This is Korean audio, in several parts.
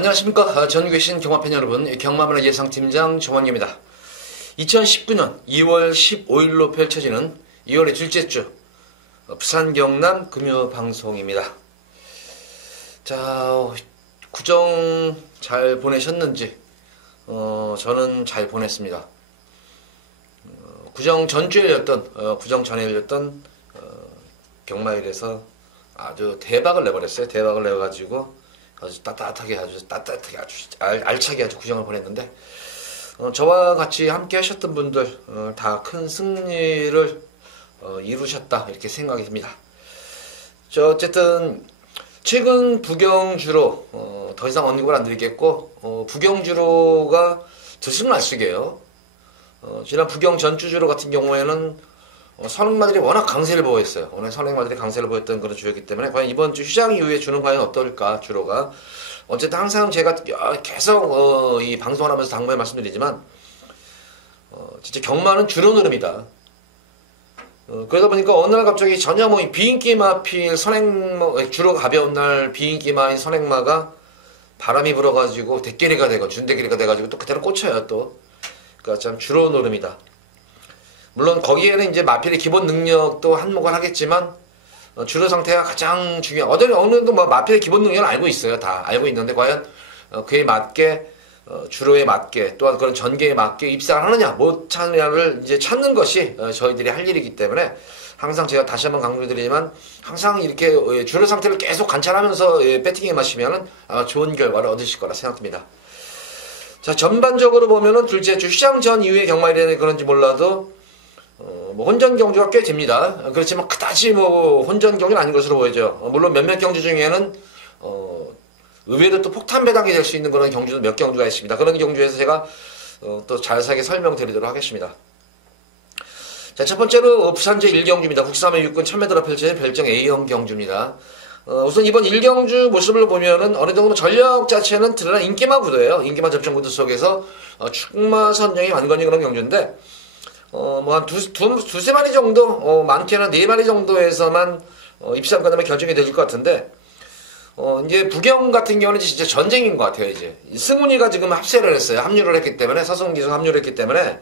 안녕하십니까. 전국에 계신 경마팬 여러분, 경마문화 예상팀장 정원기입니다. 2019년 2월 15일로 펼쳐지는 2월의 둘째 주 부산 경남 금요방송입니다. 자, 구정 잘 보내셨는지 저는 잘 보냈습니다. 구정 전주에 열렸던 구정 전에 열렸던 경마일에서 아주 대박을 내버렸어요. 대박을 내가지고 아주 따뜻하게 아주 알차게 아주 구정을 보냈는데 저와 같이 함께 하셨던 분들 다 큰 승리를 이루셨다 이렇게 생각이 듭니다. 어쨌든 최근 부경주로 더 이상 언급을 안 드리겠고 부경주로가 들쑥날쑥해요. 지난 부경 전주주로 같은 경우에는 선행마들이 워낙 강세를 보였어요. 오늘 선행마들이 강세를 보였던 그런 주였기 때문에 과연 이번 주 휴장 이후에 주는 과연 어떨까 주로가. 어쨌든 항상 제가 계속 이 방송을 하면서 당부에 말씀드리지만 진짜 경마는 주로 노름이다. 그러다 보니까 어느 날 갑자기 전혀 비인기마 필 선행마, 주로 가벼운 날 비인기마인 선행마가 바람이 불어가지고 대끼리가 되고 준대끼리가 돼가지고 또 그대로 꽂혀요 또. 그러니까 참 주로 노름이다. 물론 거기에는 이제 마필의 기본 능력도 한몫을 하겠지만 주로 상태가 가장 중요한. 어느 정도 마필의 기본 능력을 알고 있어요. 다 알고 있는데 과연 그에 맞게 주로에 맞게 또한 그런 전개에 맞게 입상을 하느냐 못 하느냐를 이제 찾는 것이 저희들이 할 일이기 때문에 항상 제가 다시 한번 강조드리지만 항상 이렇게 주로 상태를 계속 관찰하면서 배팅에 마시면은 좋은 결과를 얻으실 거라 생각합니다. 자, 전반적으로 보면은 둘째 주 휴장 전 이후의 경마일이 그런지 몰라도 혼전 경주가 꽤 됩니다. 그렇지만 그다지 혼전 경주는 아닌 것으로 보여져요. 물론 몇몇 경주 중에는 의외로 또 폭탄 배당이 될 수 있는 그런 경주도 몇 경주가 있습니다. 그런 경주에서 제가 또 자세하게 설명드리도록 하겠습니다. 자, 첫 번째로 부산제 1경주입니다. 국삼의 육군 천매도라 펼쳐진 별정 A형 경주입니다. 우선 이번 1경주 모습을 보면은 어느 정도 전력 자체는 드러난 인기마 구도예요. 인기마 접종 구도 속에서 축마 선정이 완건히 그런 경주인데 한 두세 마리 정도, 많게는 네 마리 정도에서만 입상 끝나면 결정이 되실 것 같은데, 이제 부경 같은 경우는 진짜 전쟁인 것 같아요, 이제. 승훈이가 지금 합세를 했어요. 합류를 했기 때문에, 서승훈 기수 합류를 했기 때문에,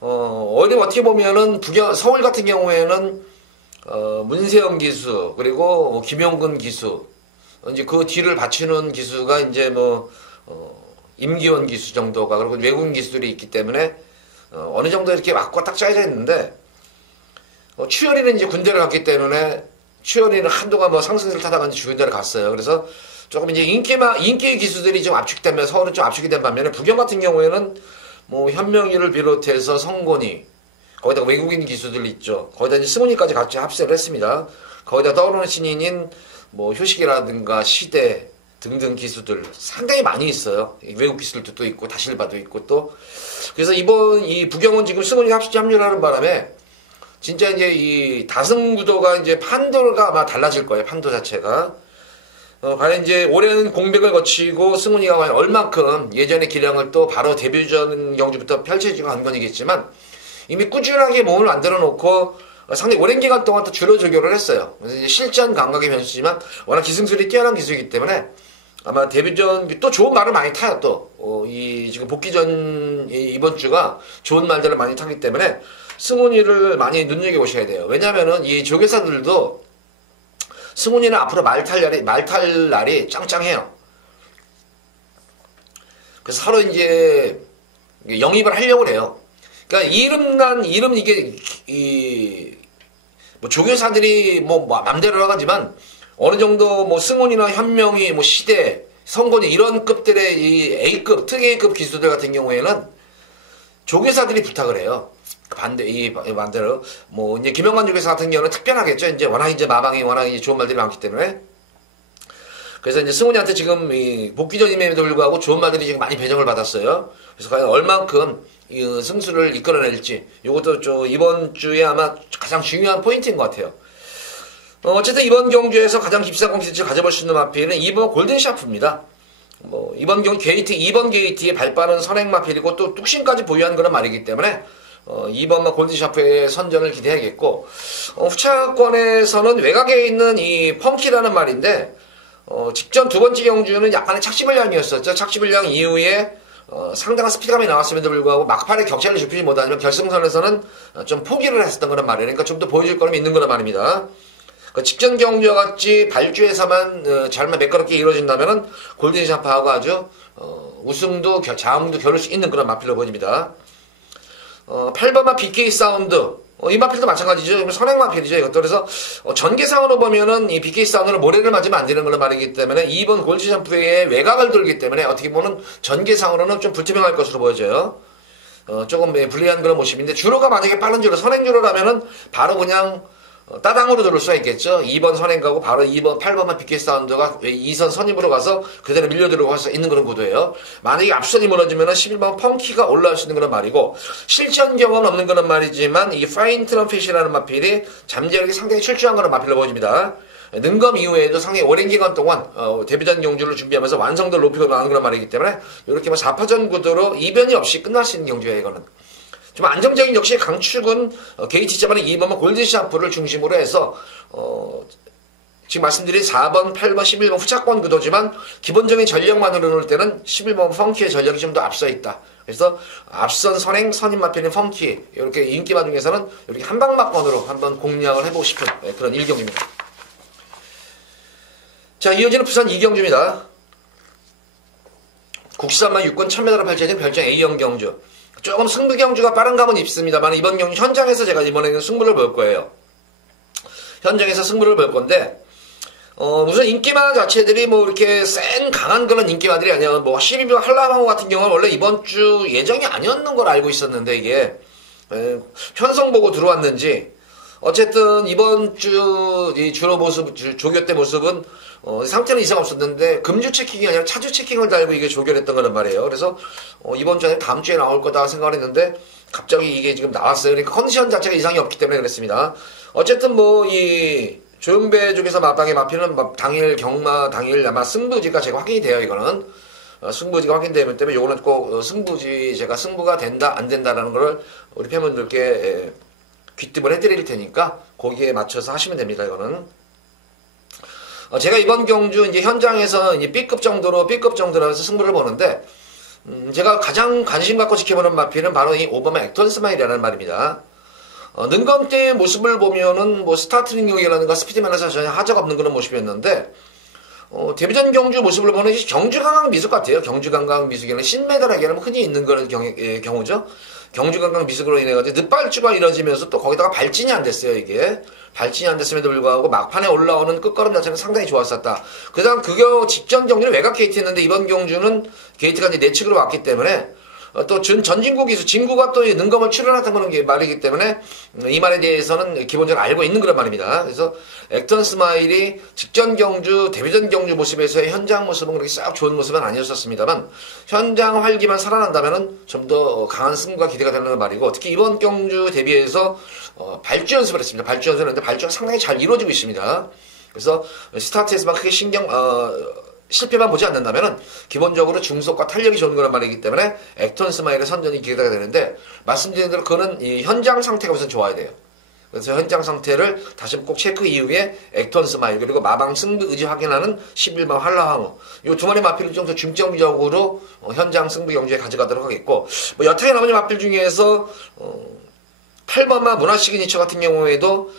오히려 어떻게 보면은 서울 같은 경우에는, 문세영 기수, 그리고 김용근 기수, 이제 그 뒤를 받치는 기수가 이제 임기원 기수 정도가, 그리고 외국인 기수들이 있기 때문에, 어느 정도 이렇게 맞고 딱 짜여져 있는데, 추열이는 이제 군대를 갔기 때문에, 추열이는 한동안 상승세를 타다가 이제 주군대를 갔어요. 그래서 조금 이제 인기 기수들이 좀 압축되면, 서울은 좀 압축이 된 반면에, 부경 같은 경우에는 현명희를 비롯해서 성곤이, 거기다가 외국인 기수들 있죠. 거기다 이제 승훈이까지 같이 합세를 했습니다. 거기다 떠오르는 신인인 효식이라든가 시대, 등등 기수들 상당히 많이 있어요. 외국 기수들도 또 있고 다실바도 있고 또. 그래서 이번 이 부경은 지금 승훈이 합류를 하는 바람에 진짜 이제 이 다승 구도가 이제 판도가 아마 달라질 거예요. 판도 자체가. 과연 이제 올해는 공백을 거치고 승훈이가 과연 얼만큼 예전의 기량을 또 바로 데뷔전 경주부터 펼쳐지고 한 건이겠지만 이미 꾸준하게 몸을 만들어 놓고 상당히 오랜 기간 동안 또 주로 조교를 했어요. 그래서 이제 실전 감각의 변수지만 워낙 기승술이 뛰어난 기수이기 때문에 아마 데뷔전 또 좋은 말을 많이 타요 또. 지금 복귀전 이번 주가 좋은 말들을 많이 타기 때문에 승훈이를 많이 눈여겨보셔야 돼요. 왜냐면은 이 조교사들도 승훈이는 앞으로 말 탈 날이 짱짱해요. 그래서 서로 이제 영입을 하려고 해요. 그러니까 이름 이게 조교사들이 맘대로 하지만 어느 정도 승훈이나 현명이 시대 성곤이 이런 급들의 이 A급 특 A급 기수들 같은 경우에는 조교사들이 부탁을 해요. 반대로 이제 김영관 조교사 같은 경우는 특별하겠죠. 이제 워낙 이제 마방이 워낙 이제 좋은 말들이 많기 때문에. 그래서 이제 승훈이한테 지금 이 복귀전임에도 불구하고 좋은 말들이 지금 많이 배정을 받았어요. 그래서 과연 얼만큼 이 승수를 이끌어낼지 이것도 이번 주에 아마 가장 중요한 포인트인 것 같아요. 어쨌든 이번 경주에서 가장 깁상 공시를 가져볼 수 있는 마필은 2번 골든샤프입니다. 이번 경주 게이트 2번 게이트에 발빠른 선행 마필이고 또 뚝심까지 보유한 그런 말이기 때문에 2번마 골든샤프의 선전을 기대해야겠고 후차권에서는 외곽에 있는 이 펑키라는 말인데 직전 두 번째 경주는 약간의 착지불량이었었죠. 착지불량 이후에 상당한 스피드감이 나왔음에도 불구하고 막판에 격차를 좁히지 못하면 결승선에서는 좀 포기를 했었던 거란 말이에요. 그러니까 좀 더 보여줄 거는 있는 거란 말입니다. 직전 경주와 같이 발주에서만 잘만 매끄럽게 이루어진다면은 골든샴파하고 아주 우승도 자웅도 겨룰 수 있는 그런 마필로 보입니다. 8번마 BK 사운드 이 마필도 마찬가지죠. 선행 마필이죠. 이것도 그래서 전개상으로 보면은 이 BK 사운드는 모래를 맞으면 안 되는 그런 말이기 때문에 2번 골든샴프의 외곽을 돌기 때문에 어떻게 보면 전개상으로는 좀 불투명할 것으로 보여져요. 조금 불리한 그런 모습인데 주로가 만약에 빠른 주로 선행주로라면은 바로 그냥 따당으로 들어올 수가 있겠죠. 2번 선행 가고 바로 2번 8번만 BK 사운드가 2선 선입으로 가서 그대로 밀려 들어갈 수 있는 그런 구도예요. 만약에 앞선이 무너지면 11번 펑키가 올라올 수 있는 그런 말이고 실전 경험은 없는 그런 말이지만 이 파인 트럼펫이라는 마필이 잠재력이 상당히 출중한 그런 마필로 보여집니다. 능검 이후에도 상당히 오랜 기간 동안 데뷔전 경주를 준비하면서 완성도를 높이고 나가는 그런 말이기 때문에 이렇게 4파전 구도로 이변이 없이 끝날 수 있는 경주예요. 이거는 좀 안정적인 역시 강축은 게이트1번의 2번은 골든샴프를 중심으로 해서 지금 말씀드린 4번, 8번, 11번 후차권 구도지만 기본적인 전력만으로 놓을 때는 11번 펑키의 전력이 좀 더 앞서 있다. 그래서 앞선 선행, 선임 마필인 펑키 이렇게 인기마 중에서는 이렇게 한방막권으로 한번 공략을 해보고 싶은 그런 1경주입니다. 자, 이어지는 부산 2경주입니다. 국산만 6권 1000m를 펼쳐진 별정 A형 경주. 조금 승부 경주가 빠른 감은 있습니다만 이번 경주 현장에서 제가 이번에는 승부를 볼 거예요. 현장에서 승부를 볼 건데 우선 인기마 자체들이 뭐 이렇게 센 강한 그런 인기마들이 아니라 뭐 12번 한라방호 같은 경우는 원래 이번 주 예정이 아니었는 걸 알고 있었는데 이게 편성 보고 들어왔는지 어쨌든 이번 주 이 주로 모습 조교 때 모습은 상태는 이상 없었는데 금주 체킹이 아니라 차주 체킹을 달고 이게 조결했던 거란 말이에요. 그래서 이번 주에 다음 주에 나올 거다 생각을 했는데 갑자기 이게 지금 나왔어요. 그러니까 컨디션 자체가 이상이 없기 때문에 그랬습니다. 어쨌든 뭐 이 조용배 쪽에서 마땅히 마피는 당일 경마 당일 아마 승부지가 제가 확인이 돼요. 이거는 승부지가 확인되기 때문에 요거는 꼭 승부지 제가 승부가 된다 안 된다라는 거를 우리 팬분들께 귀뜸을 해드릴 테니까 거기에 맞춰서 하시면 됩니다. 이거는 제가 이번 경주 이제 현장에서 이제 B급 정도로 해서 승부를 보는데 제가 가장 관심 갖고 지켜보는 마피는 바로 이 5번의 액턴 스마일이라는 말입니다. 능검 때의 모습을 보면은 뭐 스타트링 경기라든가 스피드맨에서 전혀 하자가 없는 그런 모습이었는데 데뷔전 경주 모습을 보는 경주관광 미숙 같아요. 경주관광 미숙에는 신메달에게는 흔히 있는 그런 경우죠. 경주관광 미숙으로 인해가지고 늦발주가 이뤄지면서 또 거기다가 발진이 안 됐어요. 이게 발진이 안 됐음에도 불구하고 막판에 올라오는 끝걸음 자체는 상당히 좋았었다. 그 다음 그거 직전 경주는 외곽 게이트였는데 이번 경주는 게이트가 이제 내측으로 왔기 때문에 또 전진구 기수, 진구가 또 능검을 출연했던 그런 게 말이기 때문에 이 말에 대해서는 기본적으로 알고 있는 그런 말입니다. 그래서 액턴 스마일이 직전 경주, 데뷔전 경주 모습에서의 현장 모습은 그렇게 싹 좋은 모습은 아니었었습니다만 현장 활기만 살아난다면 좀 더 강한 승부가 기대가 되는 말이고 특히 이번 경주 대비해서 발주 연습을 했습니다. 발주 연습을 했는데 발주가 상당히 잘 이루어지고 있습니다. 그래서 스타트에서만 크게 실패만 보지 않는다면 기본적으로 중속과 탄력이 좋은 거란 말이기 때문에 액턴 스마일의 선전이 기대가 되는데 말씀드린 대로 그거는 이 현장 상태가 우선 좋아야 돼요. 그래서 현장 상태를 다시 꼭 체크 이후에 액턴 스마일 그리고 마방 승부 의지 확인하는 11번 한라항우 이 두 마리 마필을 좀 더 중점적으로 현장 승부 경주에 가져가도록 하겠고 뭐 여타의 나머지 마필 중에서 8번마 문화 시그니처 같은 경우에도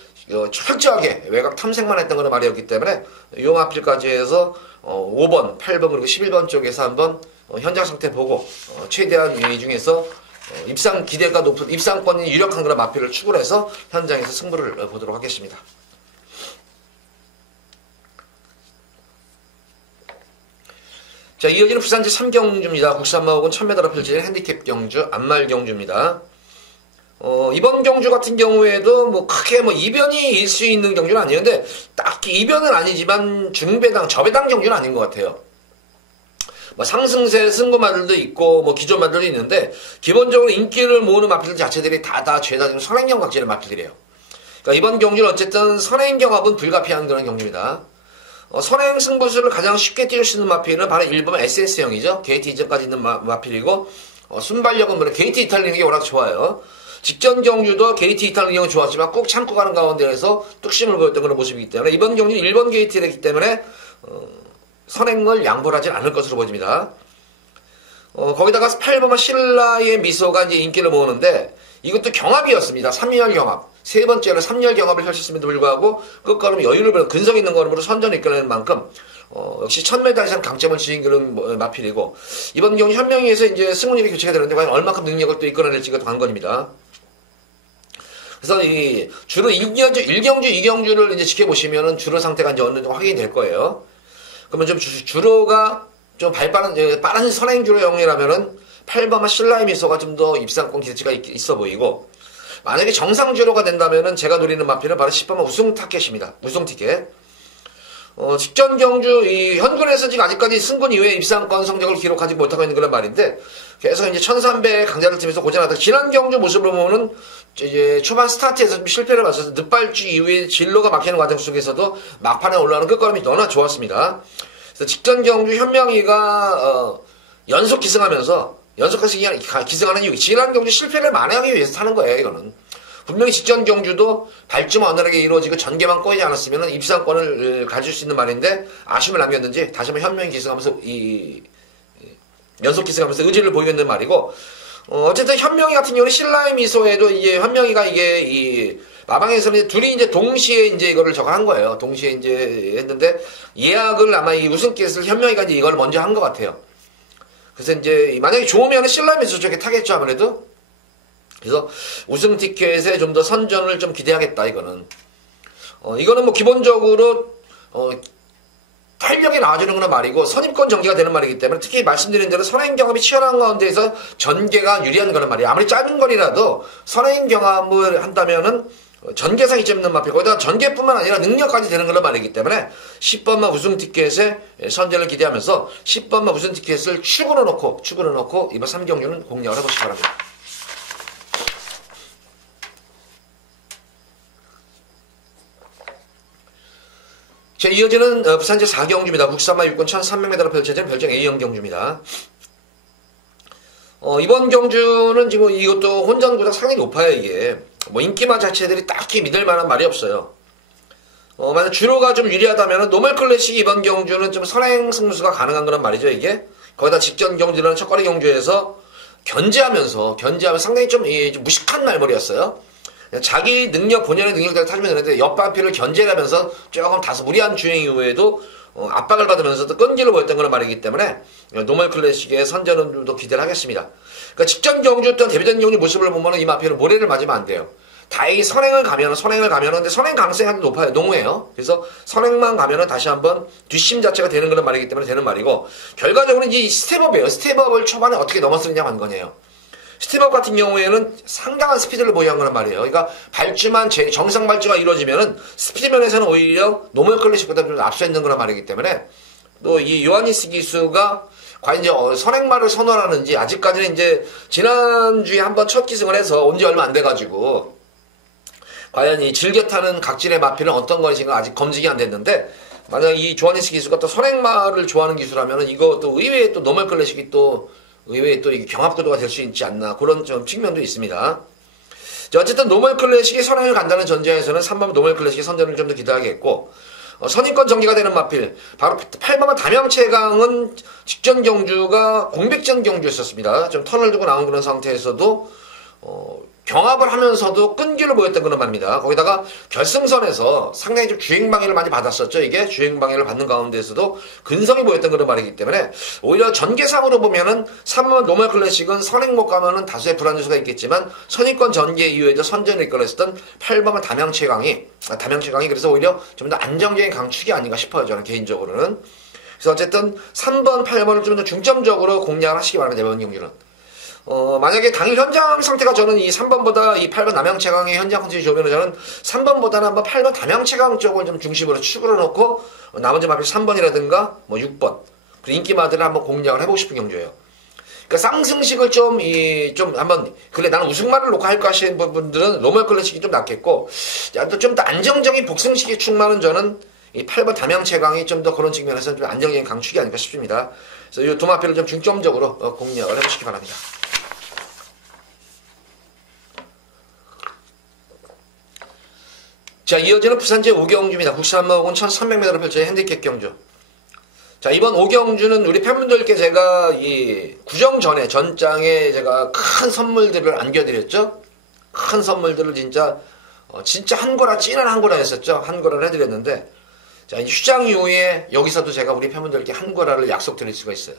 철저하게 외곽 탐색만 했던 그런 말이었기 때문에 이 마필까지 해서 5번, 8번 그리고 11번 쪽에서 한번 현장 상태 보고 최대한 이 중에서 입상 기대가 높은 입상권이 유력한 그런 마필을 추구를 해서 현장에서 승부를 보도록 하겠습니다. 자, 이어지는 부산지 3경주입니다. 국산마옥은 1000m로 펼쳐진 핸디캡 경주, 안말 경주입니다. 이번 경주 같은 경우에도 뭐 크게 뭐 이변이 있을 수 있는 경주는 아니었는데 딱히 이변은 아니지만 중배당, 저배당 경주는 아닌 것 같아요. 뭐 상승세 승고마들도 있고 뭐 기존마들도 있는데 기본적으로 인기를 모으는 마필들 자체들이 다 죄다 지금 선행경 각질의 마필들이에요. 그러니까 이번 경주는 어쨌든 선행경합은 불가피한 그런 경주입니다. 선행 승부수를 가장 쉽게 띄울 수 있는 마필은 바로 1번 SS형이죠. 게이트 이전까지 있는 마필이고 순발력은 물론 게이트 이탈리는 게 워낙 좋아요. 직전 경주도 게이트 이탈리형은 좋았지만 꼭 참고 가는 가운데에서 뚝심을 보였던 그런 모습이기 때문에 이번 경주는 1번 게이트이기 때문에 선행을 양보를 하진 않을 것으로 보입니다. 거기다가 8번마 신라의 미소가 이제 인기를 모으는데 이것도 경합이었습니다. 3열 경합. 세 번째로 3열 경합을 펼쳤음에도 불구하고 끝걸음 여유를 부리는 근성 있는 걸음으로 선전을 이끌어내는 만큼 역시 1000m 이상 강점을 지닌 그런 마필이고 이번 경우 현명히에서 이제 승훈일이 교체가 되는데 과연 얼마큼 능력을 또 이끌어낼지가 관건입니다. 그래서 이 주로 1경주, 2경주를 이제 지켜보시면은 주로 상태가 이제 어느 정도 확인이 될 거예요. 그러면 좀 주로가 좀 빠른 선행주로 영리라면은 8번마 신라의 미소가 좀 더 입상권 기대치가 있어 보이고 만약에 정상주로가 된다면은 제가 노리는 마필은 바로 10번마 우승 타켓입니다. 우승 티켓. 직전 경주, 이 현군에서 지금 아직까지 승군 이후에 입상권 성적을 기록하지 못하고 있는 그런 말인데, 계속 이제 1300 강자를 팀에서 고전하다 지난 경주 모습을 보면은, 이제 초반 스타트에서 좀 실패를 봤어서 늦발주 이후에 진로가 막히는 과정 속에서도 막판에 올라오는 끝걸음이 너무나 좋았습니다. 그래서 직전 경주 현명이가, 연속 기승하면서, 연속해서 기승하는 이유, 지난 경주 실패를 만회하기 위해서 타는 거예요, 이거는. 분명히 직전 경주도 발주만 원활하게 이루어지고 전개만 꼬이지 않았으면 입상권을 가질 수 있는 말인데 아쉬움을 남겼는지 다시 한번 현명히 기승하면서 연속 기승하면서 의지를 보이겠는 말이고 어쨌든 현명이 같은 경우는 신라의 미소에도 이제 현명이가 이게 이 마방에서는 둘이 이제 동시에 이제 이거를 저거 한 거예요. 동시에 이제 했는데 예약을 아마 이 우승기에서 현명이가 이제 이걸 먼저 한 것 같아요. 그래서 이제 만약에 좋으면 신라의 미소 쪽에 타겠죠 아무래도. 그래서 우승 티켓에 좀 더 선전을 좀 기대하겠다 이거는 이거는 뭐 기본적으로 탄력이 나와주는 거는 말이고 선입권 전개가 되는 말이기 때문에 특히 말씀드린 대로 선행 경험이 치열한 가운데에서 전개가 유리한 거는 말이에요. 아무리 짧은 거리라도 선행 경험을 한다면은 전개상 이점 있는 마필 거기다가 전개뿐만 아니라 능력까지 되는 그런 말이기 때문에 10번만 우승 티켓에 선전을 기대하면서 10번만 우승 티켓을 축으로 놓고 이번 3경주는 공략을 해보시기 바랍니다. 자, 이어지는 부산제 4경주입니다. 국산마 육군 1300m로 펼쳐진 별정 A형 경주입니다. 이번 경주는 지금 이것도 혼전구가 상당히 높아요, 이게. 뭐 인기마 자체들이 딱히 믿을 만한 말이 없어요. 만약 주로가 좀 유리하다면 노멀 클래식 이번 경주는 좀 선행 승수가 가능한 거란 말이죠, 이게. 거기다 직전 경주라는 첫거리 경주에서 견제하면서 상당히 좀 무식한 말머리였어요. 자기 능력, 본연의 능력대로 타주면 되는데 옆바퀴를 견제하면서 조금 다소 무리한 주행 이후에도 압박을 받으면서도 끈기를 보였던 그런 말이기 때문에 노멀 클래식의 선전은 좀 더 기대를 하겠습니다. 그러니까 직전 경주 또는 데뷔전 경주 모습을 보면 이 마피는 모래를 맞으면 안 돼요. 다행히 선행을 가면은 근데 선행 가능성이 높아요. 농후해요. 그래서 선행만 가면은 다시 한번 뒷심 자체가 되는 그런 말이기 때문에 되는 말이고 결과적으로는 이 스텝업이에요. 스텝업을 초반에 어떻게 넘어서느냐 관건이에요. 스텝업 같은 경우에는 상당한 스피드를 보유한 거란 말이에요. 그러니까 발주만 정상 발주가 이루어지면은 스피드 면에서는 오히려 노멀 클래식보다 좀 앞서 있는 거란 말이기 때문에 또 이 요하니스 기수가 과연 이제 선행말을 선언하는지 아직까지는 이제 지난주에 한번 첫 기승을 해서 온 지 얼마 안 돼가지고 과연 이 즐겨 타는 각질의 마필은 어떤 것인가 아직 검증이 안 됐는데 만약 이 조하니스 기수가 또 선행말을 좋아하는 기수라면은 이것도 의외에 또 노멀 클래식이 또 의외에 또 경합구도가 될 수 있지 않나 그런 좀 측면도 있습니다. 자, 어쨌든 노멀 클래식이 선행을 간다는 전제에서는 3번 노멀 클래식의 선전을 좀 더 기대하겠고 선입권 전개가 되는 마필 바로 8번만 담양채강은 직전 경주가 공백전 경주였었습니다. 좀 턴을 두고 나온 그런 상태에서도 경합을 하면서도 끈기를 보였던 그런 말입니다. 거기다가 결승선에서 상당히 좀 주행방해를 많이 받았었죠. 이게 주행방해를 받는 가운데에서도 근성이 보였던 그런 말이기 때문에 오히려 전개상으로 보면은 3번 노멀 클래식은 선행 못 가면은 다수의 불안 요소가 있겠지만 선입권 전개 이후에도 선전을 이끌었었던 8번은 담양채강이 그래서 오히려 좀 더 안정적인 강축이 아닌가 싶어요. 저는 개인적으로는. 그래서 어쨌든 3번, 8번을 좀 더 중점적으로 공략을 하시기 바랍니다. 이번 경주는. 만약에 당일 현장 상태가 저는 이 3번보다 이 8번 남양채강의 현장 컨디션이 좋으면 저는 3번보다는 한번 8번 담양채강 쪽을 좀 중심으로 축으로 놓고 나머지 마필 3번이라든가 뭐 6번 그리고 인기마들을 한번 공략을 해보고 싶은 경주예요. 그러니까 쌍승식을 좀 한번 그래 나는 우승말을 놓고 할까 하시는 분들은 노멀 클래식이 좀 낫겠고 좀 더 안정적인 복승식의 축만은 저는 이 8번 담양채강이 좀 더 그런 측면에서는 좀 안정적인 강축이 아닐까 싶습니다. 그래서 이 두 마필을 좀 중점적으로 공략을 해보시기 바랍니다. 자, 이어지는 부산제 5경주입니다. 국산마옥은 1300m로 펼쳐진 핸디캡 경주. 자, 이번 오경주는 우리 팬분들께 제가 이 구정 전에 전장에 제가 큰 선물들을 안겨드렸죠. 큰 선물들을 진짜 한거라 찐한 한거라 했었죠. 한거라를 해드렸는데, 자, 휴장 이후에 여기서도 제가 우리 팬분들께 한거라를 약속드릴 수가 있어요.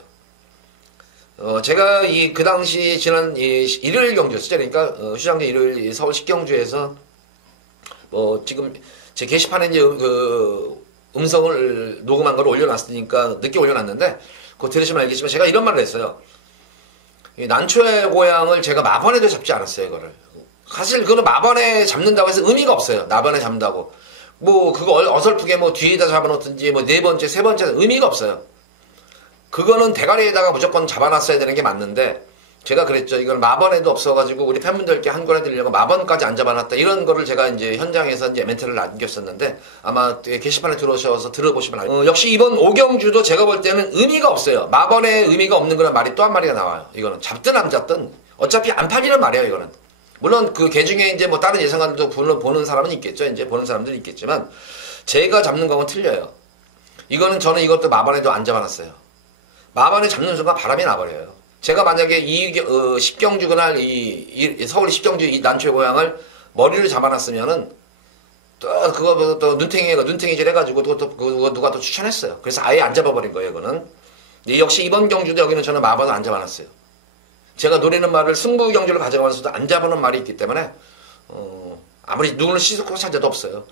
제가 그 당시 지난 일요일 경주였죠. 그러니까 휴장제 일요일 서울 식경주에서 지금 제 게시판에 이제 음성을 녹음한 걸 올려놨으니까 늦게 올려놨는데 그거 들으시면 알겠지만 제가 이런 말을 했어요. 이 난초의 고향을 제가 마번에도 잡지 않았어요. 이거를 사실 그거는 마번에 잡는다고 해서 의미가 없어요. 나번에 잡는다고 그거 어설프게 뒤에다 잡아놓든지 네 번째 세 번째 의미가 없어요. 그거는 대가리에다가 무조건 잡아놨어야 되는 게 맞는데 제가 그랬죠. 이건 마번에도 없어가지고 우리 팬분들께 한거라 드리려고 마번까지 안 잡아놨다. 이런 거를 제가 이제 현장에서 이제 멘트를 남겼었는데 아마 게시판에 들어오셔서 들어보시면 알겠습니다. 역시 이번 오경주도 제가 볼 때는 의미가 없어요. 마번에 의미가 없는 그런 말이 또 한 마리가 나와요. 이거는 잡든 안 잡든 어차피 안 팔리는 말이에요. 이거는. 물론 그 개 중에 이제 다른 예상관도 보는 사람은 있겠죠. 이제 보는 사람들이 있겠지만 제가 잡는 거하고는 틀려요. 이거는 저는 이것도 마번에도 안 잡아놨어요. 마번에 잡는 순간 바람이 나버려요. 제가 만약에 십경주 그날 서울 십경주 이 난초의 고향을 머리를 잡아놨으면은 또 눈탱이질 해가지고 그거 누가 또 추천했어요. 그래서 아예 안 잡아버린 거예요. 이거는. 역시 이번 경주도 여기는 저는 마번을 안 잡아놨어요. 제가 노리는 말을 승부 경주를 가져가면서도 안 잡아놓은 말이 있기 때문에 아무리 눈을 씻고 찾아도 없어요.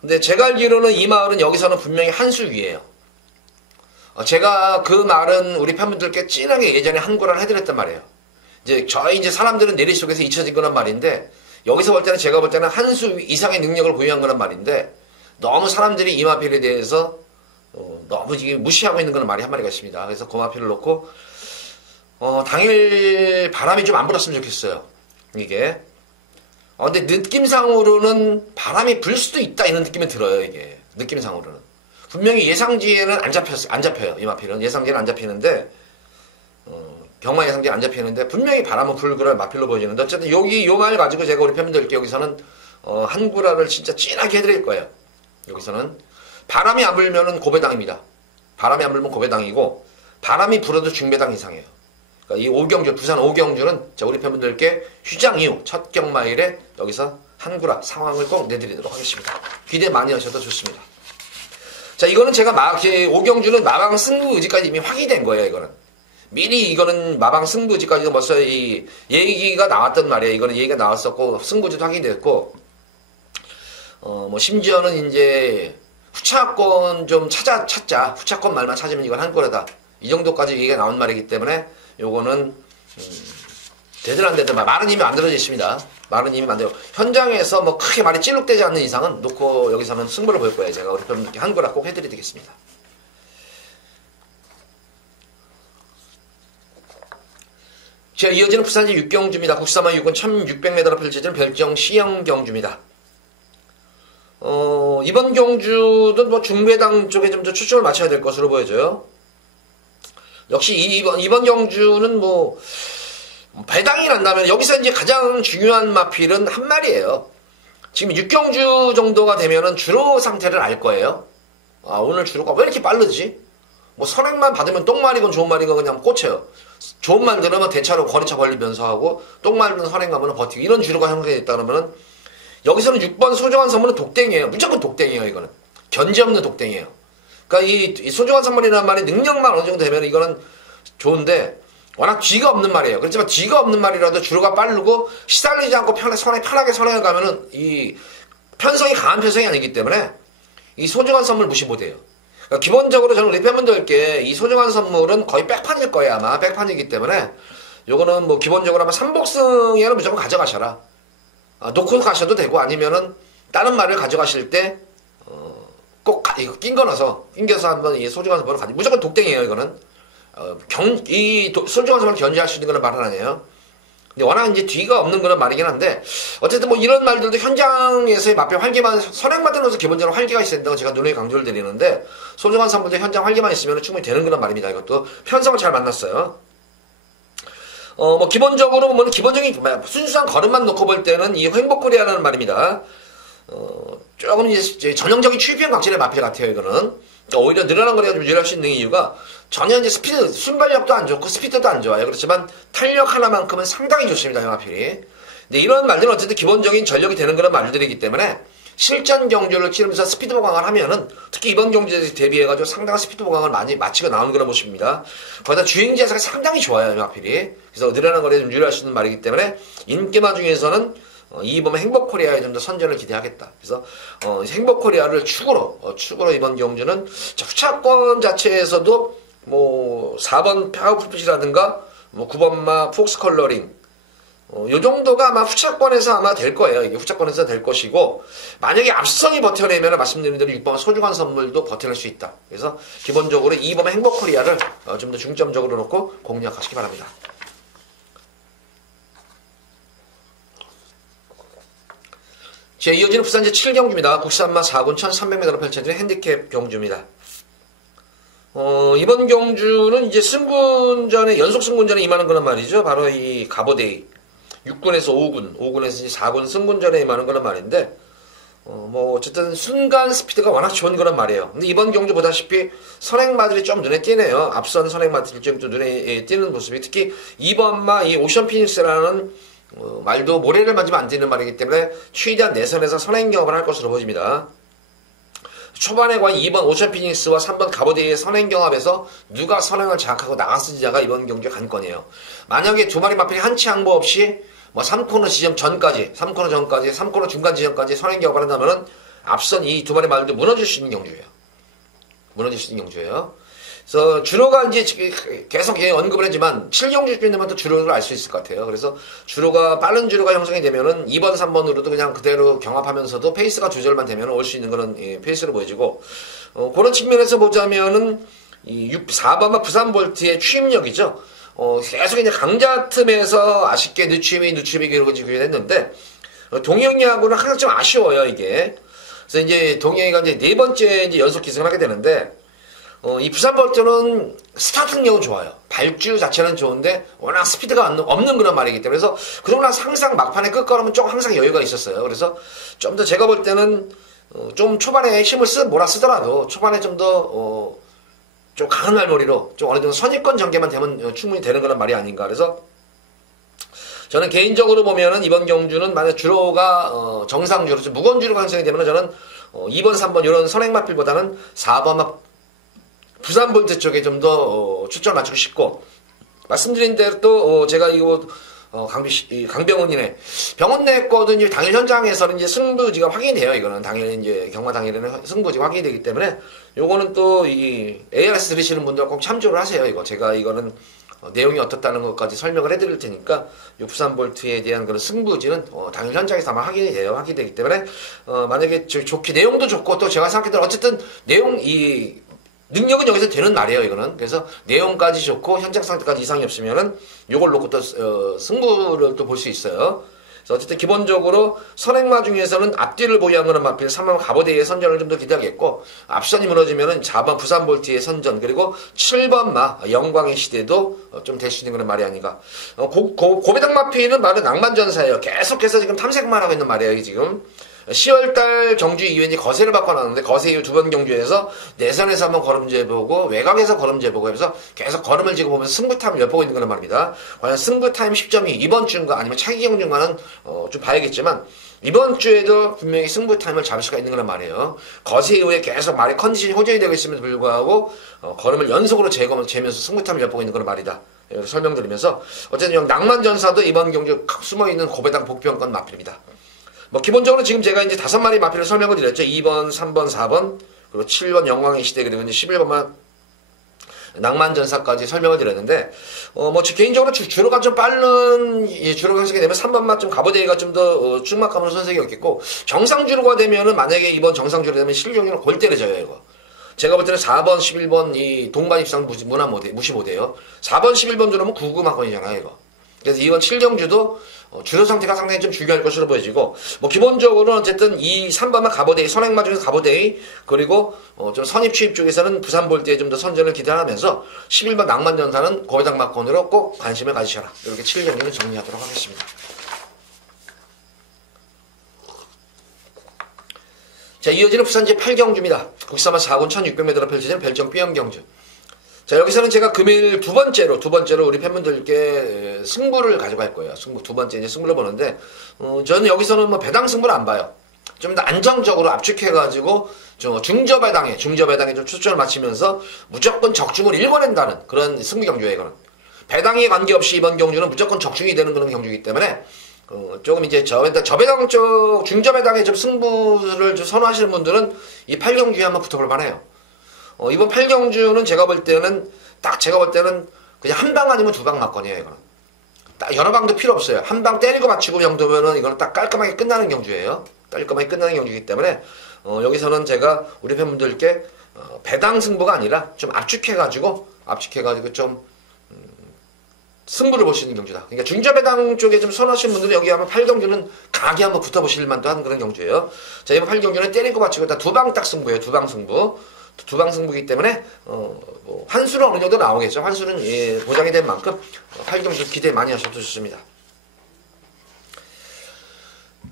근데 제가 알기로는 이 마을은 여기서는 분명히 한수 위에요. 제가 그 말은 우리 팬분들께 진하게 예전에 한거라를 해드렸단 말이에요. 저희 사람들은 내리 속에서 잊혀진 거란 말인데, 여기서 볼 때는 제가 볼 때는 한 수 이상의 능력을 보유한 거란 말인데, 너무 사람들이 이 마필에 대해서, 너무 무시하고 있는 그런 말이 한 마리가 있습니다. 그래서 그 마필을 놓고, 당일 바람이 좀 안 불었으면 좋겠어요. 이게. 근데 느낌상으로는 바람이 불 수도 있다, 이런 느낌이 들어요, 이게. 느낌상으로는. 분명히 예상지에는 안 잡혀요. 이 마필은. 예상지에는 안 잡히는데, 경마 예상지에 안 잡히는데, 분명히 바람은 불구라 마필로 보여지는데, 어쨌든 요 말 가지고 제가 우리 팬분들께 여기서는, 한구라를 진짜 진하게 해드릴 거예요. 여기서는. 바람이 안 불면은 고배당입니다. 바람이 안 불면 고배당이고, 바람이 불어도 중배당 이상이에요. 그러니까 이 오경주, 부산 오경주는 우리 팬분들께 휴장 이후 첫 경마일에 여기서 한구라 상황을 꼭 내드리도록 하겠습니다. 기대 많이 하셔도 좋습니다. 자, 이거는 제가 오경주는 마방 승부 의지까지 이미 확인된 거예요, 이거는. 미리 이거는 마방 승부 의지까지도 벌써 이 얘기가 나왔단 말이에요. 이거는 얘기가 나왔었고, 승부지도 확인됐고, 심지어는 이제, 후차권 좀 찾자. 후차권 말만 찾으면 이건 한거라다. 이 정도까지 얘기가 나온 말이기 때문에, 요거는, 되든 안 되든 말은 이미 만들어져 있습니다. 말은 이미 만들어. 현장에서 크게 말이 찔룩대지 않는 이상은 놓고 여기서는 승부를 볼 거예요. 제가 우리 팬분들께 한거라 꼭 해드리겠습니다. 자, 이어지는 부산시 육경주입니다. 국사마 6은 1600m로 펼쳐지는 별정 시형 경주입니다. 이번 경주도 중배당 쪽에 좀 더 초점을 맞춰야 될 것으로 보여져요. 역시 이번 경주는 배당이 난다면 여기서 이제 가장 중요한 마필은 한 마리예요. 지금 육경주 정도가 되면은 주로 상태를 알 거예요. 오늘 주로가 왜 이렇게 빠르지? 선행만 받으면 똥말이건 좋은 말이건 그냥 꽂혀요. 좋은 말 들으면 대차로 거리차 걸리면서 하고 똥말은 선행 가면 버티고 이런 주로가 형성되어 있다 그러면은 여기서는 6번 소중한 선물은 독땡이에요. 무조건 독땡이에요. 이거는 견제 없는 독땡이에요. 그러니까 이 소중한 선물이라는 말이 능력만 어느 정도 되면 이거는 좋은데 워낙 뒤가 없는 말이에요. 그렇지만 뒤가 없는 말이라도 주로가 빠르고 시달리지 않고 편하게 선행을 가면은 이 편성이 강한 편성이 아니기 때문에 이 소중한 선물 무시 못해요. 그러니까 기본적으로 저는 우리 팬분들께 이 소중한 선물은 거의 백판일 거예요. 아마 백판이기 때문에 요거는 기본적으로 아마 3복승에는 무조건 가져가셔라. 놓고 가셔도 되고 아니면은 다른 말을 가져가실 때 꼭 이거 낑겨서 한번 이 소중한 선물을 무조건 독땡이에요. 이거는 소중한 선물을 견제할 수 있는 그런 말은 아니에요. 근데 워낙 이제 뒤가 없는 그런 말이긴 한데 어쨌든 이런 말들도 현장에서의 마필 활기만 선행받은 것은 기본적으로 활기가 있어야 된다고 제가 누누이 강조를 드리는데 소중한 선물들 현장 활기만 있으면 충분히 되는 그런 말입니다. 이것도 편성을 잘 만났어요. 기본적으로 기본적인 순수한 걸음만 놓고 볼 때는 이 횡복구리라는 말입니다. 조금 이제 전형적인 출피형 각질의 마필 같아요. 이거는 그러니까 오히려 늘어난 거리가 좀 유리할 수 있는 이유가 전혀 이제 스피드, 순발력도 안 좋고 스피드도 안 좋아요. 그렇지만 탄력 하나만큼은 상당히 좋습니다. 영하필이. 근데 이런 말들은 어쨌든 기본적인 전력이 되는 그런 말들이기 때문에 실전 경주를 치르면서 스피드 보강을 하면은 특히 이번 경주에 대비해가지고 상당한 스피드 보강을 많이 마치고 나오는 그런 모습입니다. 거기다 주행 자세가 상당히 좋아요. 영하필이. 그래서 늘어난 거리에 좀 유리할 수 있는 말이기 때문에 인기마 중에서는 이번 행복코리아에 좀 더 선전을 기대하겠다. 그래서 행복코리아를 축으로 이번 경주는 후차권 자체에서도 뭐 4번 파워풀풋이라든가 뭐 9번마 폭스 컬러링 요 정도가 아마 후차권에서 아마 될 거예요. 이게 후차권에서 될 것이고 만약에 앞선이 버텨내면 말씀드린 대로 6번 소중한 선물도 버텨낼 수 있다. 그래서 기본적으로 2번 행복코리아를 좀 더 중점적으로 놓고 공략하시기 바랍니다. 이어지는 부산 제7경주입니다. 국산마 4군 1300m로 펼쳐지는 핸디캡 경주입니다. 이번 경주는 이제 승군전에, 연속 승군전에 임하는 거란 말이죠. 바로 이 가보데이. 6군에서 5군, 5군에서 4군 승군전에 임하는 거란 말인데, 어쨌든 순간 스피드가 워낙 좋은 거란 말이에요. 근데 이번 경주 보다시피 선행마들이 좀 눈에 띄네요. 앞선 선행마들이 좀 눈에 띄는 모습이, 특히 2번마 이 오션 피닉스라는 말도 모래를 만지면 안 되는 말이기 때문에 최대한 내선에서 선행 경험을 할 것으로 보입니다. 초반에 과연 2번 오션 피닉스와 3번 가보데이의 선행 경합에서 누가 선행을 장악하고 나갔을지가 이번 경기의 관건이에요. 만약에 두 마리 마필이 한치 양보 없이 3코너 지점 전까지, 3코너 중간 지점까지 선행 경합을 한다면은 앞선 이 두 마리 말도 무너질 수 있는 경주예요. 그래서 주로가 이제 계속 언급을 했지만 7경주 때만 또 주로를 알 수 있을 것 같아요. 그래서 빠른 주로가 형성이 되면은 2번, 3번으로도 그냥 그대로 경합하면서도 페이스가 조절만 되면 올 수 있는 그런 페이스로 보여지고, 그런 측면에서 보자면은 4번마 부산 볼트의 추임력이죠. 계속 이제 강자 틈에서 아쉽게 누추미 기록을 지키게 했는데, 동영이하고는 항상 좀 아쉬워요, 이게. 그래서 이제 동영이가 이제 네 번째 이제 연속 기승을 하게 되는데, 이 부산 볼트는 스타트 능력은 좋아요. 발주 자체는 좋은데 워낙 스피드가 없는 그런 말이기 때문에, 그래서 그동안 항상 막판에 끝걸음은 좀 항상 여유가 있었어요. 그래서 좀 더 제가 볼 때는 좀 초반에 힘을 몰아쓰더라도 초반에 좀 더 좀 강한 말머리로 좀 어느 정도 선입권 전개만 되면 충분히 되는 그런 말이 아닌가. 그래서 저는 개인적으로 보면은 이번 경주는 만약 주로가 정상주로 무거운 주로가 형성이 되면 저는 2번, 3번 이런 선행마필보다는 4번 부산 볼트 쪽에 좀 더 초점을 맞추고 싶고, 말씀드린 대로 또 제가 이거 강병훈이네 병원 내 거든 당일 현장에서는 이제 승부지가 확인돼요. 이거는 당일 이제 경마 당일에는 승부지가 확인이 되기 때문에 요거는 또 이 ARS 들으시는 분들 꼭 참조를 하세요. 이거 제가 이거는 내용이 어떻다는 것까지 설명을 해드릴 테니까 이 부산 볼트에 대한 그런 승부지는 당일 현장에서 아마 확인이 돼요. 확인되기 때문에 만약에 좋게 내용도 좋고 또 제가 생각했던 어쨌든 능력은 여기서 되는 말이에요, 이거는. 그래서 내용까지 좋고 현장 상태까지 이상이 없으면은 요걸 놓고 또 승부를 또 볼 수 있어요. 그래서 어쨌든 기본적으로 선행마 중에서는 앞뒤를 보유한 거는 마필 3번 가보데이의 선전을 좀 더 기대하겠고, 앞선이 무너지면은 4번 부산 볼트의 선전, 그리고 7번마 영광의 시대도 좀 될 수 있는 그런 말이 아닌가. 고배당 마필은 말은 낭만전사예요. 계속해서 지금 탐색만 하고 있는 말이에요, 지금. 10월달 경주 이후에 이제 거세를 받고 나왔는데, 거세 이후 두 번 경주에서 내선에서 한번 걸음재보고 외곽에서 걸음재보고 해서 계속 걸음을 지고 보면서 승부타임을 엿보고 있는 거란 말입니다. 과연 승부타임 10점이 이번 주인가 아니면 차기 경주인가는 좀 봐야겠지만, 이번 주에도 분명히 승부타임을 잡을 수가 있는 거란 말이에요. 거세 이후에 계속 말의 컨디션이 호전이 되고 있음에도 불구하고 걸음을 연속으로 재면서 승부타임을 엿보고 있는 그런 말이다. 설명드리면서 어쨌든 낭만전사도 이번 경주 숨어있는 고배당 복병권 마필입니다. 기본적으로 지금 제가 이제 5마리 마필을 설명을 드렸죠. 2번, 3번, 4번, 그리고 7번 영광의 시대, 그리고 이제 11번만 낭만전사까지 설명을 드렸는데, 개인적으로 주로가 좀 빠른, 주로가 형성이 되면 3번만 좀 가보데이가 좀 더 쭉막감으로 선색이 없겠고, 정상주로가 되면은 만약에 이번 정상주로 되면 실경이는 골 때려져요, 이거. 제가 볼 때는 4번, 11번 이 동반 입상 무시 못해요. 4번, 11번 주로면 9금화권이잖아요, 이거. 그래서 이번 7경주도 주로 상태가 상당히 좀 중요할 것으로 보여지고, 기본적으로는 어쨌든 이 3번만 가보데이, 선행마 중에서 가보데이, 그리고 좀 선입 취입 쪽에서는 부산 볼트에 좀 더 선전을 기대하면서 11번 낭만전사는 고배당 마권으로 꼭 관심을 가지셔라. 이렇게 7경주는 정리하도록 하겠습니다. 자, 이어지는 부산제 8경주입니다. 국사마 4군 1600m로 펼쳐지는 별정 B형 경주. 자, 여기서는 제가 금일 두 번째로 우리 팬분들께 승부를 가져갈 거예요. 두 번째 이제 승부를 보는데, 저는 여기서는 뭐 배당 승부를 안 봐요. 좀 더 안정적으로 압축해가지고, 중저배당에 좀 초점을 맞추면서 무조건 적중을 읽어낸다는 그런 승부 경주예요, 이거는. 배당에 관계없이 이번 경주는 무조건 적중이 되는 그런 경주이기 때문에, 조금 이제 저배당 쪽, 중저배당에 좀 승부를 좀 선호하시는 분들은 이 8경주에 한번 붙어볼 만해요. 이번 8경주는 제가 볼 때는 그냥 한 방 아니면 두 방 맞건이에요, 이거는. 딱 여러 방도 필요 없어요. 한 방 때리고 맞추고 정도면은 이거는 딱 깔끔하게 끝나는 경주예요. 깔끔하게 끝나는 경주이기 때문에, 여기서는 제가 우리 팬분들께, 배당 승부가 아니라 좀 압축해가지고 좀, 승부를 볼 수 있는 경주다. 그러니까 중저배당 쪽에 좀 선호하시는 분들은 여기 한번 8경주는 강하게 한번 붙어보실 만도 한 그런 경주예요. 자, 이번 8경주는 때리고 맞추고 다 두 방 딱 승부예요. 두 방 승부. 두 방 승부이기 때문에, 뭐 환수는 어느 정도 나오겠죠. 환수는 예, 보장이 된 만큼 8경주 기대 많이 하셔도 좋습니다.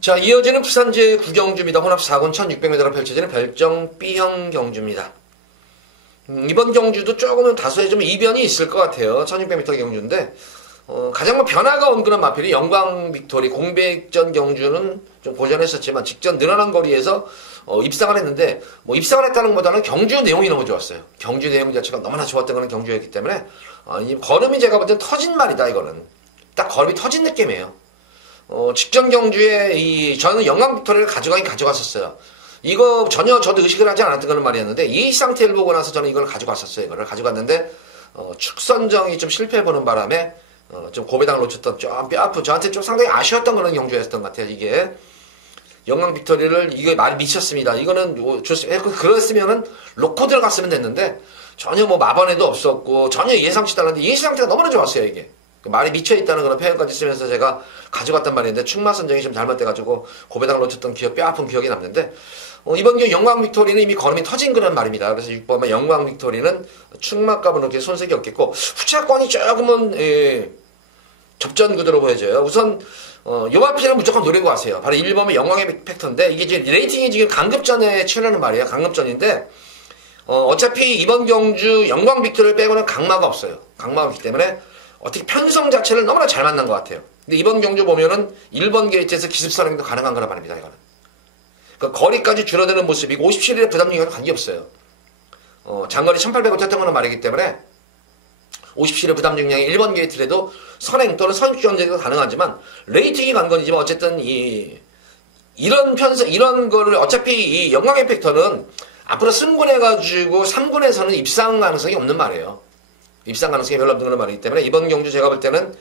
자, 이어지는 부산제 9경주입니다. 혼합 4군 1600m로 펼쳐지는 별정 B형 경주입니다. 이번 경주도 조금은 다소의 좀 이변이 있을 것 같아요. 1600m 경주인데, 가장 뭐 변화가 온 그런 마필이 영광 빅토리 공백전 경주는 좀 고전했었지만 직전 늘어난 거리에서 입상을 했는데, 뭐 입상을 했다는 것보다는 경주 내용이 너무 좋았어요. 경주 내용 자체가 너무나 좋았던 그런 경주였기 때문에, 이 걸음이 제가 볼 땐 터진 말이다, 이거는. 딱 걸음이 터진 느낌이에요. 직전 경주에 저는 영광 빅토리를 가져갔었어요. 이거 전혀 저도 의식을 하지 않았던 그런 말이었는데, 이 상태를 보고 나서 저는 이걸 가져갔었어요. 이거를 가져갔는데, 축선정이 좀 실패해보는 바람에, 좀 고배당을 놓쳤던, 좀 뼈아픈, 저한테 좀 상당히 아쉬웠던 그런 경주였던 것 같아요, 이게. 영광 빅토리를, 이게 말이 미쳤습니다. 이거는, 그랬으면은, 놓고 들어갔으면 됐는데, 전혀 뭐 마번에도 없었고, 전혀 예상치도 않았는데, 예시 상태가 너무나 좋았어요, 이게. 말이 미쳐있다는 그런 표현까지 쓰면서 제가 가져갔단 말인데, 충마선정이 좀 잘못돼가지고, 고배당을 놓쳤던 뼈아픈 기억이 남는데, 이번 경우 영광 빅토리는 이미 걸음이 터진 그런 말입니다. 그래서 6번은 영광 빅토리는 충마값은 그렇게 손색이 없겠고, 후차권이 조금은, 접전 구도로 보여져요. 우선, 요 앞에는 무조건 노리고 가세요. 바로 1번은 영광의 팩터인데, 이게 지금 레이팅이 지금 강급전에 치르는 말이에요. 강급전인데, 어차피 이번 경주 영광 빅토리를 빼고는 강마가 없어요. 강마가 없기 때문에, 어떻게 편성 자체를 너무나 잘 만난 것 같아요. 근데 이번 경주 보면은 1번 게이트에서 기습선행도 가능한 거란 말입니다, 이거는. 그러니까 거리까지 줄어드는 모습이고 57일의 부담력과는 관계없어요. 장거리 1800을 탔던 거는 말이기 때문에 57의 부담 중량이 1번 게이트라도 선행 또는 선주전제도 가능하지만 레이팅이 관건이지만 어쨌든 이런 거를 어차피 이 영광의 팩터는 앞으로 승군해가지고 3군에서는 입상 가능성이 없는 말이에요. 입상 가능성이 별로 없는 그런 말이기 때문에 이번 경주 제가 볼 때는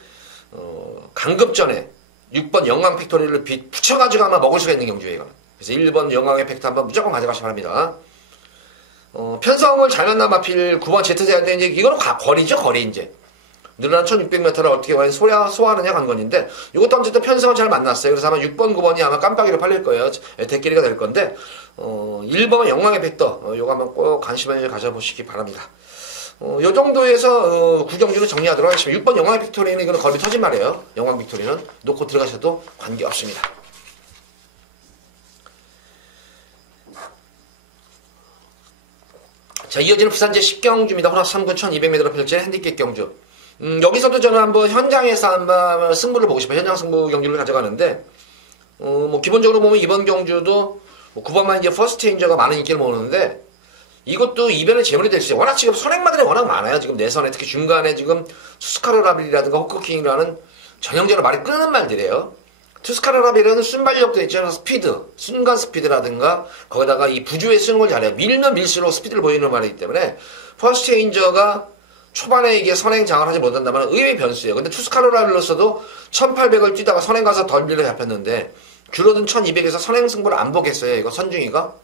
강급전에 6번 영광 팩토리를 붙여가지고 아마 먹을 수가 있는 경주예요, 이거는. 그래서 1번 영광의 팩터 한번 무조건 가져가시기 바랍니다. 편성을 잘 만난 마필 9번 제트제한테 이제 이거는 거리죠, 거리 이제. 늘어난 1600m를 어떻게 과연 소화하느냐 관건인데, 이것도 어쨌든 편성을 잘 만났어요. 그래서 아마 6번, 9번이 아마 깜빡이로 팔릴 거예요. 대끼리가 될 건데, 1번은 영광의 팩터, 요거 한번 꼭 관심을 가져보시기 바랍니다. 요 정도에서 구경주를 정리하도록 하겠습니다. 6번 영광 빅토리는 이거는 걸음이 터진 말이에요. 영광 빅토리는 놓고 들어가셔도 관계없습니다. 자, 이어지는 부산제 10경주입니다. 혼합 3군 1200m로 펼쳐진 핸디캡 경주. 여기서도 저는 한번 현장에서 한번 승부를 보고 싶어요. 현장 승부 경주를 가져가는데, 뭐 기본적으로 보면 이번 경주도 9번만 이제 퍼스트 체인저가 많은 인기를 모으는데, 이것도 이변의 재물이 될 수 있어요. 워낙 지금 선행마들이 워낙 많아요. 지금 내선에 특히 중간에 지금 투스카르라빌이라든가 호크킹이라는 전형적으로 말이 끊는 말들이에요. 투스카르라빌은 순발력도 있잖아요. 스피드, 순간 스피드라든가 거기다가 이 부주의 스윙을 잘해요. 밀면 밀수록 스피드를 보이는 말이기 때문에 퍼스트 체인저가 초반에 이게 선행 장을 하지 못한다면 의외의 변수예요. 근데 투스카르라빌로서도 1800을 뛰다가 선행 가서 덜빌려 잡혔는데 줄어든 1200에서 선행 승부를 안 보겠어요. 이거 선중이가.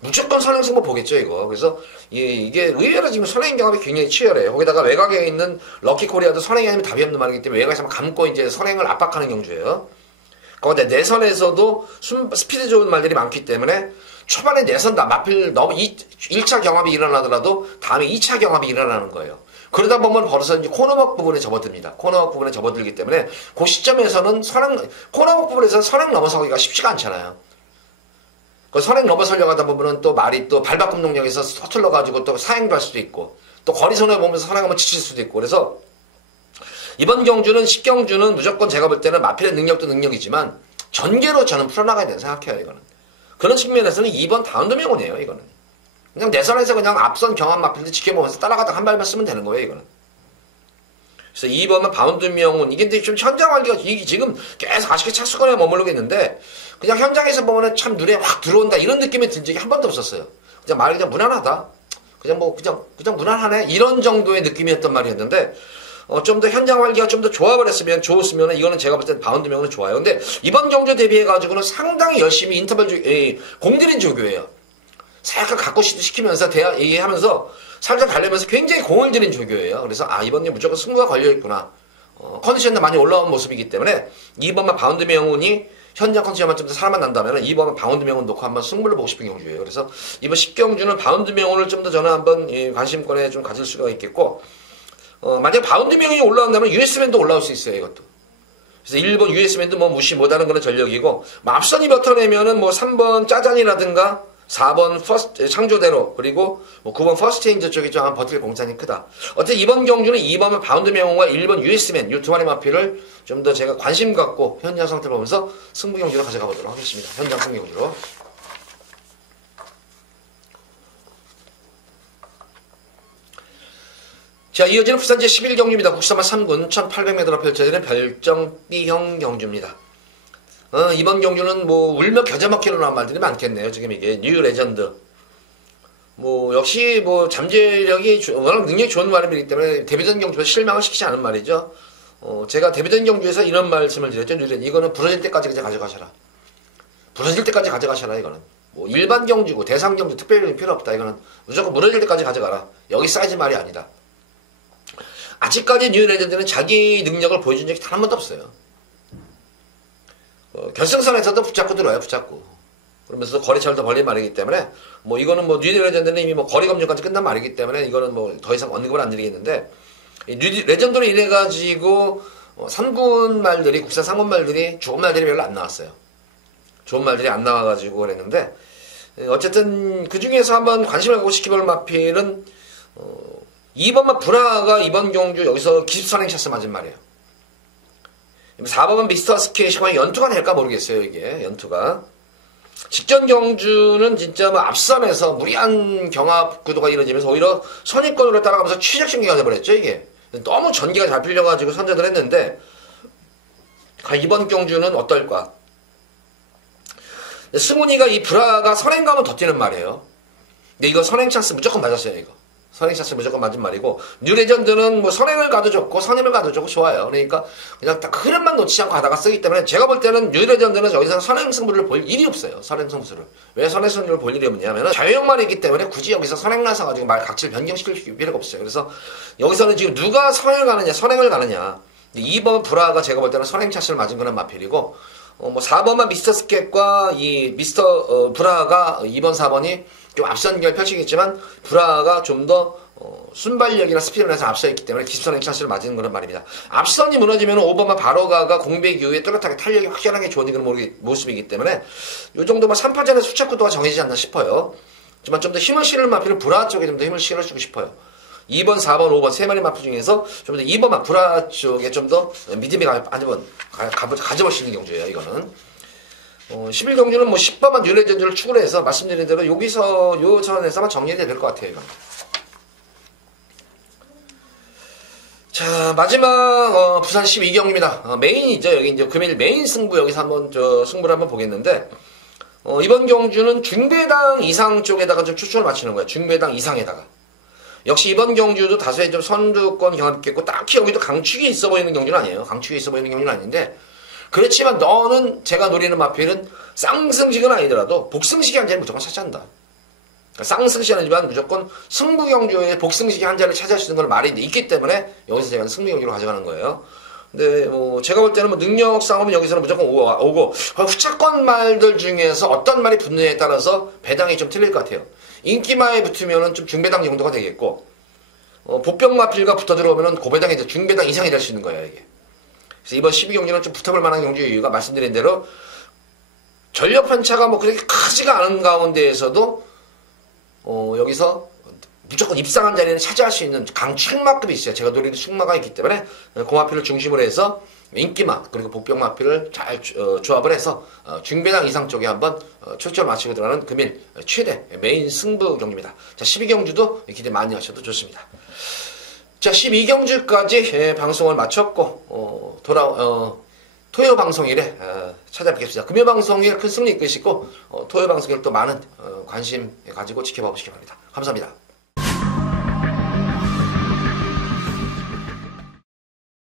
무조건 선행 승부 보겠죠, 이거. 그래서, 이게 의외로 지금 선행 경험이 굉장히 치열해요. 거기다가 외곽에 있는 럭키 코리아도 선행이 아니면 답이 없는 말이기 때문에 외곽에서 감고 이제 선행을 압박하는 경주예요. 그런데 내선에서도 스피드 좋은 말들이 많기 때문에 초반에 내선 마필 너무 1차 경합이 일어나더라도 다음에 2차 경합이 일어나는 거예요. 그러다 보면 벌써 이제 코너먹 부분에 접어듭니다. 코너먹 부분에 접어들기 때문에 그 시점에서는 코너먹 부분에서는 선행 넘어서기가 쉽지가 않잖아요. 그 선행 넘어서려고 하다 보면은 또 말이 또 발바꿈 능력에서 서툴러가지고 또 사행도 할 수도 있고, 또 거리선을 보면서 선행하면 지칠 수도 있고, 그래서 이번 경주는 10경주는 무조건 제가 볼 때는 마필의 능력도 능력이지만 전개로 저는 풀어나가야 된다 생각해요, 이거는. 그런 측면에서는 2번 다운드명운이에요, 이거는. 그냥 내 선에서 그냥 앞선 경합 마필들 지켜보면서 따라가다가 한 발만 쓰면 되는 거예요, 이거는. 그래서 2번은 바운드명운. 이게 좀 현장 관계가, 이게 지금 계속 아쉽게 착수권에 머무르고 있는데, 그냥 현장에서 보면은 참 눈에 확 들어온다, 이런 느낌이 든 적이 한 번도 없었어요. 그냥 말이 그냥 무난하다. 그냥 무난하네. 이런 정도의 느낌이었던 말이었는데, 좀 더 현장 관계가 좀 더 좋아버렸으면, 좋았으면, 이거는 제가 볼 땐 바운드명운은 좋아요. 근데 이번 경주 대비해가지고는 상당히 열심히 공들인 조교예요. 살짝 갖고 시키면서 얘기하면서 살짝 달래면서 굉장히 공을 들인 조교예요. 그래서 이번 년 무조건 승부가 걸려있구나. 컨디션도 많이 올라온 모습이기 때문에 2번만 바운드 명운이 현장 컨디션만 좀 더 살아만 난다면 2번은 바운드 명운 놓고 한번 승부를 보고 싶은 경주예요. 그래서 이번 10경주는 바운드 명운을 좀 더 저는 한번 관심권에 좀 가질 수가 있겠고, 만약에 바운드 명운이 올라온다면 US맨도 올라올 수 있어요, 이것도. 그래서 1번 US맨도 뭐 무시 못하는 그런 전력이고, 앞선이 버텨내면은 뭐 3번 짜잔이라든가 4번 퍼스트 창조대로, 그리고 뭐 9번 퍼스트체인저 쪽이 좀 한번 버틸 공산이 크다. 어쨌든 이번 경주는 2번은 바운드 명운과 1번 US맨 이 두 마리 마필을 좀 더 제가 관심 갖고 현장 상태를 보면서 승부 경주로 가져가 보도록 하겠습니다. 현장 승부 경주로. 자, 이어지는 부산제 11경주입니다. 국사마 3군 1800m로 펼쳐지는 별정 B형 경주입니다. 이번 경주는 뭐 울며 겨자 먹기로 나온 말들이 많겠네요. 지금 이게 뉴 레전드. 뭐 역시 뭐 잠재력이 워낙 능력이 좋은 말이기 때문에 데뷔전 경주에서 실망을 시키지 않은 말이죠. 제가 데뷔전 경주에서 이런 말씀을 드렸죠. 뉴 레전드. 이거는 부러질 때까지 그냥 가져가셔라. 부러질 때까지 가져가셔라. 이거는 뭐 일반 경주고 대상 경주 특별히 필요 없다. 이거는 무조건 무너질 때까지 가져가라. 여기 사이즈 말이 아니다. 아직까지 뉴 레전드는 자기 능력을 보여준 적이 단 한 번도 없어요. 결승선에서도 붙잡고 들어와요, 붙잡고. 그러면서 거리차를 벌린 말이기 때문에, 뭐 이거는 뭐 뉴 레전드는 이미 뭐 거리 검증까지 끝난 말이기 때문에 이거는 뭐 더 이상 언급을 안 드리겠는데, 뉴 레전드로 인해가지고 3군 말들이, 국산 3군 말들이 좋은 말들이 별로 안 나왔어요. 좋은 말들이 안 나와가지고 그랬는데, 어쨌든 그 중에서 한번 관심을 갖고 시켜볼 마필은 2번만 브라가 이번 경주 여기서 기습선행샷을 맞은 말이에요. 4번은 미스터 스케이시가 연투가 될까 모르겠어요, 이게. 연투가. 직전 경주는 진짜 뭐 앞선에서 무리한 경합 구도가 이루어지면서 오히려 선입권으로 따라가면서 취적신기가 돼버렸죠, 이게. 너무 전기가 잘 풀려가지고 선제를 했는데, 이번 경주는 어떨까? 승훈이가 이 브라가 선행 가면 더 뛰는 말이에요. 근데 이거 선행 찬스 무조건 맞았어요, 이거. 선행 찬스 무조건 맞은 말이고, 뉴 레전드는 뭐 선행을 가도 좋고 선임을 가도 좋고 좋아요. 그러니까 그냥 딱 흐름만 놓치지 않고 가다가 쓰기 때문에 제가 볼 때는 뉴 레전드는 여기서 선행 승부를 볼 일이 없어요. 선행 승부를. 왜 선행 승부를 볼 일이 없냐면은 자유형말이기 때문에 굳이 여기서 선행 나서 가지고 말 각질 변경시킬 필요가 없어요. 그래서 여기서는 지금 누가 선행을 가느냐, 선행을 가느냐. 2번 브라가 제가 볼 때는 선행 찬스를 맞은 거는 마필이고, 뭐 4번만 미스터 스캣과 이 미스터 브라가 2번 4번이 좀 앞선 경기를 펼치겠지만 브라가 좀 더 순발력이나 스피드에서 앞서 있기 때문에 기습선행 찬스를 맞은 그런 말입니다. 앞선이 무너지면 5번만 바로가가 공백 이후에 뚜렷하게 탄력이 확실하게 좋은 그런 모습이기 때문에 이 정도만 3파전의 수착 구도가 정해지지 않나 싶어요. 하지만 좀 더 힘을 실을 마필은 브라 쪽에 좀 더 힘을 실어주고 싶어요. 2번, 4번, 5번 세 마리 마필 중에서 좀 더 2번만 브라 쪽에 좀 더 믿음이 가져볼 수 있는 경주예요, 이거는. 11경주는 뭐 10번만 뉴 레전드를 추구를 해서 말씀드린 대로 여기서 요 선에서만 정리해야 될 것 같아요, 이건. 자, 마지막 부산 12경입니다. 메인이죠. 여기 이제 금일 메인 승부 여기서 한번 승부를 한번 보겠는데, 이번 경주는 중배당 이상 쪽에다가 좀 추천을 맞추는 거예요. 중배당 이상에다가. 역시 이번 경주도 다소의 좀 선두권 경험 있겠고, 딱히 여기도 강축이 있어 보이는 경주는 아니에요. 강축이 있어 보이는 경주는 아닌데, 그렇지만 너는 제가 노리는 마필은 쌍승식은 아니더라도 복승식이 한 자리를 무조건 차지한다. 그러니까 쌍승식이 아니지만 무조건 승부 경주에 복승식이 한 자리를 차지할 수 있는 건 말이 있기 때문에 여기서 제가 승부 경주로 가져가는 거예요. 근데 뭐 제가 볼 때는 뭐 능력 싸움은 여기서는 무조건 오고 후차권 말들 중에서 어떤 말이 붙느냐에 따라서 배당이 좀 틀릴 것 같아요. 인기마에 붙으면은 좀 중배당 정도가 되겠고, 복병 마필과 붙어 들어오면은 고배당이 중배당 이상이 될 수 있는 거예요, 이게. 그래서 이번 12경기는 좀 붙어볼 만한 경주의 이유가 말씀드린 대로 전력 편차가 뭐 그렇게 크지가 않은 가운데에서도 여기서 무조건 입상한 자리는 차지할 수 있는 강축마급이 있어요. 제가 노리는 축마가 있기 때문에 공마피를 중심으로 해서 인기마 그리고 복병마피를 잘 조합을 해서 중배당 이상 쪽에 한번 초점을 맞추고 들어가는 금일 최대 메인 승부 경기입니다. 자, 12경주도 기대 많이 하셔도 좋습니다. 자, 12경주까지 방송을 마쳤고 토요 방송일에 찾아뵙겠습니다. 금요 방송일 큰 승리 이끄시고 토요 방송일 또 많은 관심 가지고 지켜봐 보시기 바랍니다. 감사합니다.